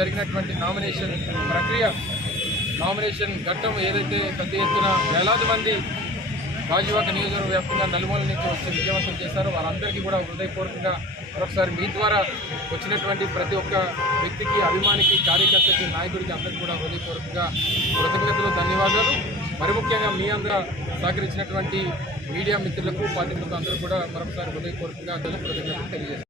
జరిగినటువంటి నామినేషన్ ఘట్టం ఏదైతే పెద్ద ఎత్తున వేలాది మంది గాజువాక నియోజకవర్గ వ్యాప్తంగా నలుమూల నుంచి వచ్చి విజయవంతం చేశారో వారందరికీ కూడా హృదయపూర్వకంగా మరొకసారి మీ ద్వారా వచ్చినటువంటి ప్రతి ఒక్క వ్యక్తికి, అభిమానికి, కార్యకర్తకి, నాయకుడికి అందరికీ కూడా హృదయపూర్వకంగా కృతజ్ఞతలు, ధన్యవాదాలు. మరి ముఖ్యంగా మీ అందరూ సహకరించినటువంటి మీడియా మిత్రులకు, పాత్రికులకు అందరూ కూడా మరొకసారి హృదయపూర్వకంగా కృతజ్ఞతలు తెలియజేస్తాను.